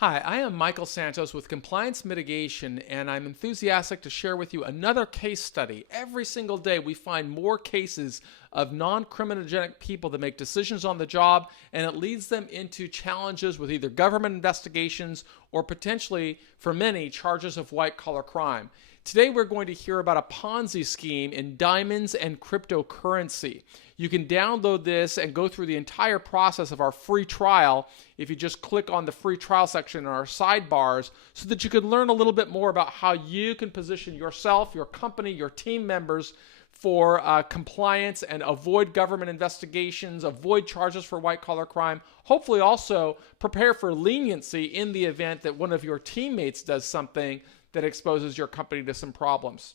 Hi, I am Michael Santos with Compliance Mitigation, and I'm enthusiastic to share with you another case study. Every single day, we find more cases of non-criminogenic people that make decisions on the job, and it leads them into challenges with either government investigations or potentially, for many, charges of white-collar crime. Today, we're going to hear about a Ponzi scheme in diamonds and cryptocurrency. You can download this and go through the entire process of our free trial if you just click on the free trial section in our sidebars so that you can learn a little bit more about how you can position yourself, your company, your team members for compliance and avoid government investigations, avoid charges for white-collar crime, hopefully also prepare for leniency in the event that one of your teammates does something that exposes your company to some problems.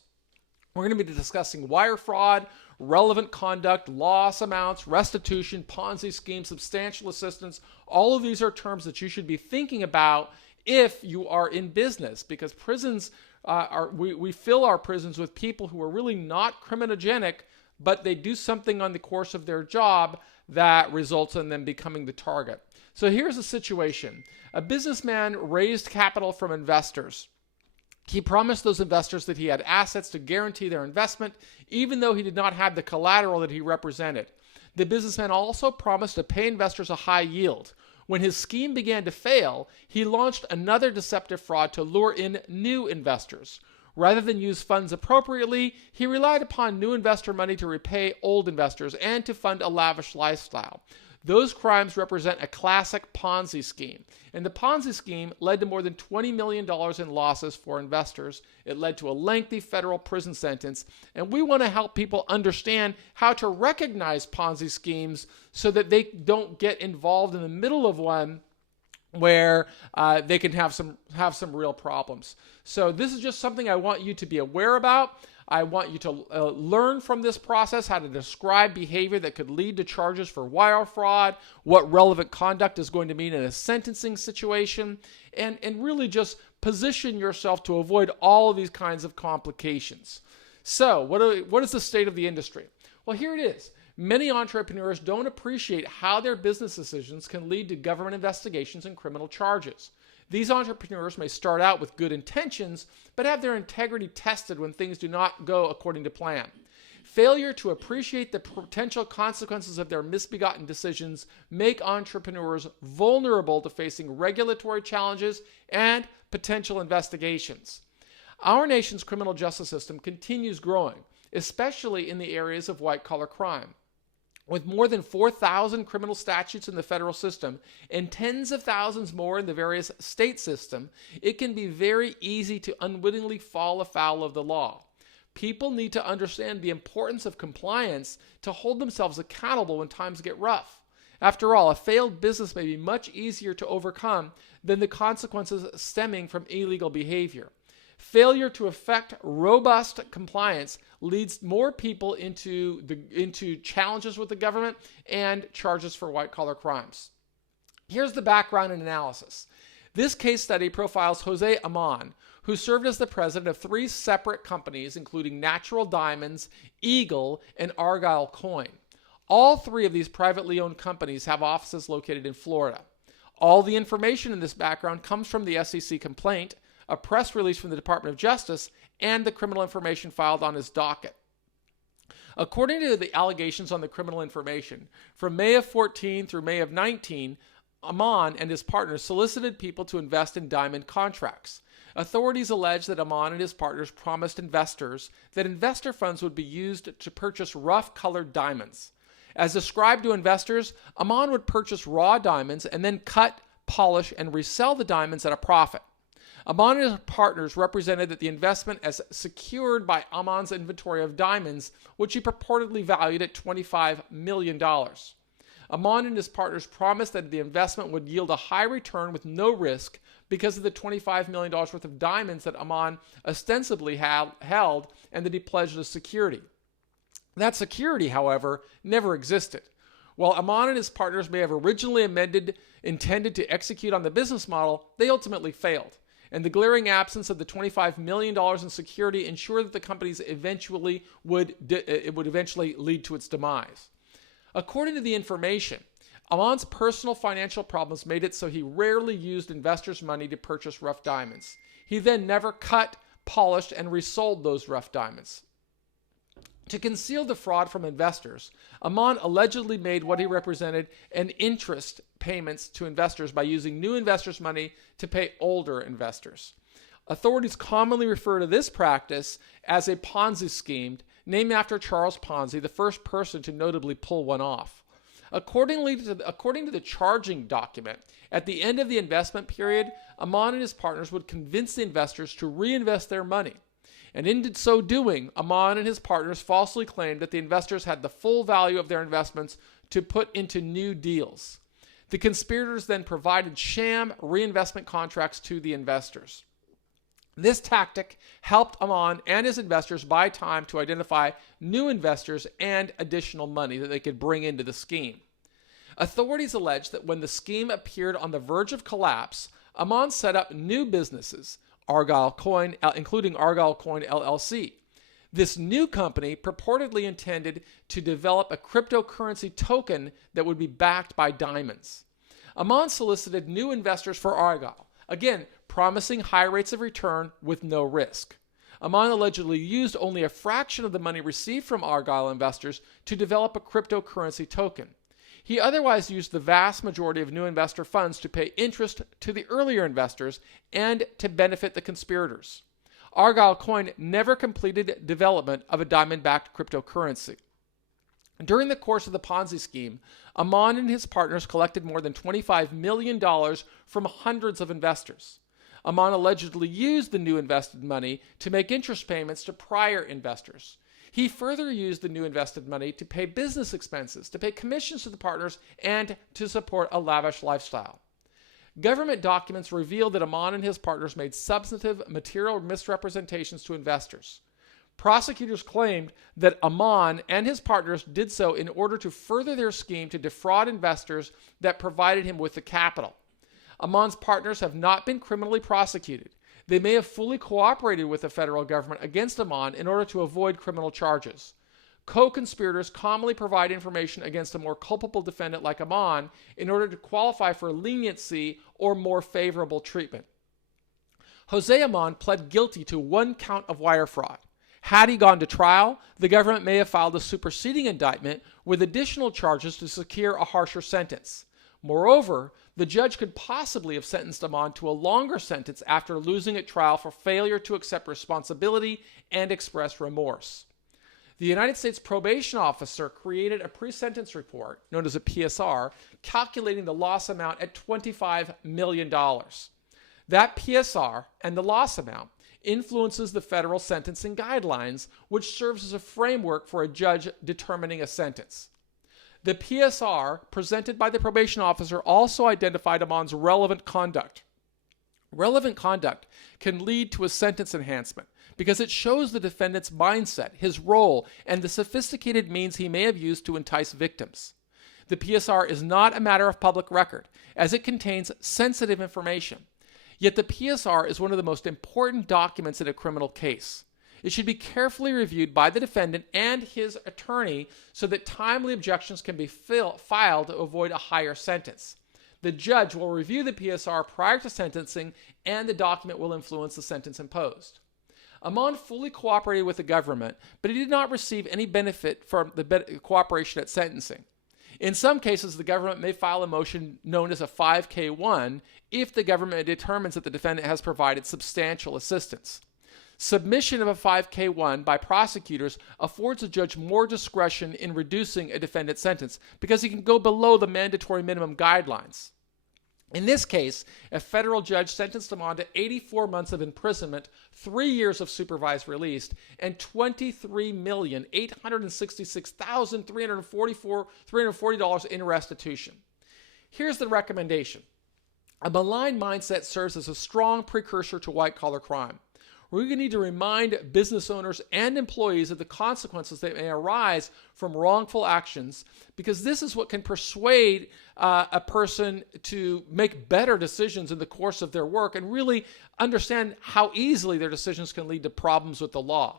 We're going to be discussing wire fraud, relevant conduct, loss amounts, restitution, Ponzi schemes, substantial assistance. All of these are terms that you should be thinking about if you are in business, because prisons we fill our prisons with people who are really not criminogenic, but they do something on the course of their job that results in them becoming the target. So here's the situation. A businessman raised capital from investors. He promised those investors that he had assets to guarantee their investment, even though he did not have the collateral that he represented. The businessman also promised to pay investors a high yield. When his scheme began to fail, he launched another deceptive fraud to lure in new investors. Rather than use funds appropriately, he relied upon new investor money to repay old investors and to fund a lavish lifestyle. Those crimes represent a classic Ponzi scheme. And the Ponzi scheme led to more than $20 million in losses for investors. It led to a lengthy federal prison sentence. And we want to help people understand how to recognize Ponzi schemes so that they don't get involved in the middle of one where they can have some real problems. So this is just something I want you to be aware about. I want you to learn from this process how to describe behavior that could lead to charges for wire fraud, what relevant conduct is going to mean in a sentencing situation, and really just position yourself to avoid all of these kinds of complications. So what is the state of the industry? Well, here it is. Many entrepreneurs don't appreciate how their business decisions can lead to government investigations and criminal charges. These entrepreneurs may start out with good intentions, but have their integrity tested when things do not go according to plan. Failure to appreciate the potential consequences of their misbegotten decisions make entrepreneurs vulnerable to facing regulatory challenges and potential investigations. Our nation's criminal justice system continues growing, especially in the areas of white-collar crime. With more than 4,000 criminal statutes in the federal system and tens of thousands more in the various state system, it can be very easy to unwittingly fall afoul of the law. People need to understand the importance of compliance to hold themselves accountable when times get rough. After all, a failed business may be much easier to overcome than the consequences stemming from illegal behavior. Failure to effect robust compliance leads more people into challenges with the government and charges for white-collar crimes. Here's the background and analysis. This case study profiles Jose Aman, who served as the president of 3 separate companies, including Natural Diamonds, Eagle, and Argyle Coin. All 3 of these privately owned companies have offices located in Florida. All the information in this background comes from the SEC complaint, a press release from the Department of Justice, and the criminal information filed on his docket. According to the allegations on the criminal information, from May of 14 through May of 19, Aman and his partners solicited people to invest in diamond contracts. Authorities allege that Aman and his partners promised investors that investor funds would be used to purchase rough-colored diamonds. As described to investors, Aman would purchase raw diamonds and then cut, polish, and resell the diamonds at a profit. Aman and his partners represented that the investment as secured by Aman's inventory of diamonds, which he purportedly valued at $25 million. Aman and his partners promised that the investment would yield a high return with no risk because of the $25 million worth of diamonds that Aman ostensibly held and that he pledged as security. That security, however, never existed. While Aman and his partners may have originally intended to execute on the business model, they ultimately failed. And the glaring absence of the $25 million in security ensured that the companies would eventually lead to its demise. According to the information, Aman's personal financial problems made it so he rarely used investors' money to purchase rough diamonds. He then never cut, polished, and resold those rough diamonds. To conceal the fraud from investors, Aman allegedly made what he represented an interest payments to investors by using new investors' money to pay older investors. Authorities commonly refer to this practice as a Ponzi scheme, named after Charles Ponzi, the first person to notably pull one off. According to the charging document, at the end of the investment period, Aman and his partners would convince the investors to reinvest their money. And in so doing, Aman and his partners falsely claimed that the investors had the full value of their investments to put into new deals. The conspirators then provided sham reinvestment contracts to the investors. This tactic helped Aman and his investors buy time to identify new investors and additional money that they could bring into the scheme. Authorities allege that when the scheme appeared on the verge of collapse, Aman set up new businesses, Argyle Coin, including Argyle Coin LLC. This new company purportedly intended to develop a cryptocurrency token that would be backed by diamonds. Aman solicited new investors for Argyle, again promising high rates of return with no risk. Aman allegedly used only a fraction of the money received from Argyle investors to develop a cryptocurrency token. He otherwise used the vast majority of new investor funds to pay interest to the earlier investors and to benefit the conspirators. Argyle Coin never completed development of a diamond-backed cryptocurrency. During the course of the Ponzi scheme, Aman and his partners collected more than $25 million from hundreds of investors. Aman allegedly used the new invested money to make interest payments to prior investors. He further used the new invested money to pay business expenses, to pay commissions to the partners, and to support a lavish lifestyle. Government documents reveal that Aman and his partners made substantive material misrepresentations to investors. Prosecutors claimed that Aman and his partners did so in order to further their scheme to defraud investors that provided him with the capital. Aman's partners have not been criminally prosecuted. They may have fully cooperated with the federal government against Aman in order to avoid criminal charges. Co-conspirators commonly provide information against a more culpable defendant like Aman in order to qualify for leniency or more favorable treatment. Jose Aman pled guilty to one count of wire fraud. Had he gone to trial, the government may have filed a superseding indictment with additional charges to secure a harsher sentence. Moreover, the judge could possibly have sentenced Aman to a longer sentence after losing at trial for failure to accept responsibility and express remorse. The United States probation officer created a pre-sentence report, known as a PSR, calculating the loss amount at $25 million. That PSR and the loss amount influences the federal sentencing guidelines, which serves as a framework for a judge determining a sentence. The PSR presented by the probation officer also identified Aman's relevant conduct. Relevant conduct can lead to a sentence enhancement because it shows the defendant's mindset, his role, and the sophisticated means he may have used to entice victims. The PSR is not a matter of public record, as it contains sensitive information. Yet the PSR is one of the most important documents in a criminal case. It should be carefully reviewed by the defendant and his attorney so that timely objections can be filed to avoid a higher sentence. The judge will review the PSR prior to sentencing, and the document will influence the sentence imposed. Aman fully cooperated with the government, but he did not receive any benefit from the cooperation at sentencing. In some cases, the government may file a motion known as a 5K1 if the government determines that the defendant has provided substantial assistance. Submission of a 5K1 by prosecutors affords a judge more discretion in reducing a defendant's sentence because he can go below the mandatory minimum guidelines. In this case, a federal judge sentenced Aman to 84 months of imprisonment, 3 years of supervised release, and $23,866,340 in restitution. Here's the recommendation. A malign mindset serves as a strong precursor to white-collar crime. We're going to need to remind business owners and employees of the consequences that may arise from wrongful actions, because this is what can persuade a person to make better decisions in the course of their work and really understand how easily their decisions can lead to problems with the law.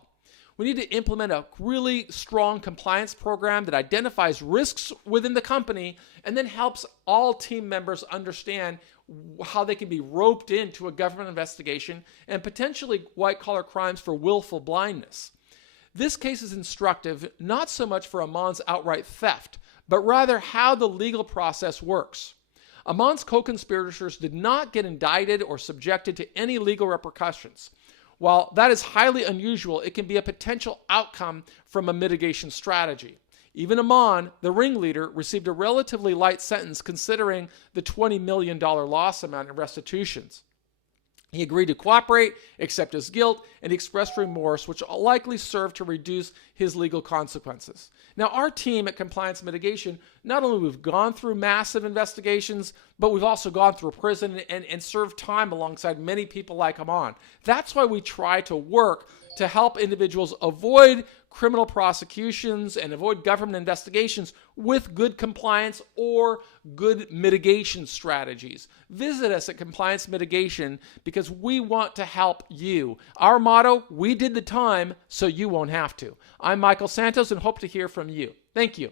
We need to implement a really strong compliance program that identifies risks within the company and then helps all team members understand how they can be roped into a government investigation and potentially white-collar crimes for willful blindness. This case is instructive not so much for Aman's outright theft, but rather how the legal process works. Aman's co-conspirators did not get indicted or subjected to any legal repercussions. While that is highly unusual, it can be a potential outcome from a mitigation strategy. Even Aman, the ringleader, received a relatively light sentence considering the $20 million loss amount in restitutions. He agreed to cooperate, accept his guilt, and expressed remorse, which likely served to reduce his legal consequences. Now, our team at Compliance Mitigation, not only we've gone through massive investigations, but we've also gone through prison and served time alongside many people like Aman. That's why we try to work to help individuals avoid criminal prosecutions and avoid government investigations with good compliance or good mitigation strategies. Visit us at Compliance Mitigation because we want to help you. Our motto, we did the time so you won't have to. I'm Michael Santos and hope to hear from you. Thank you.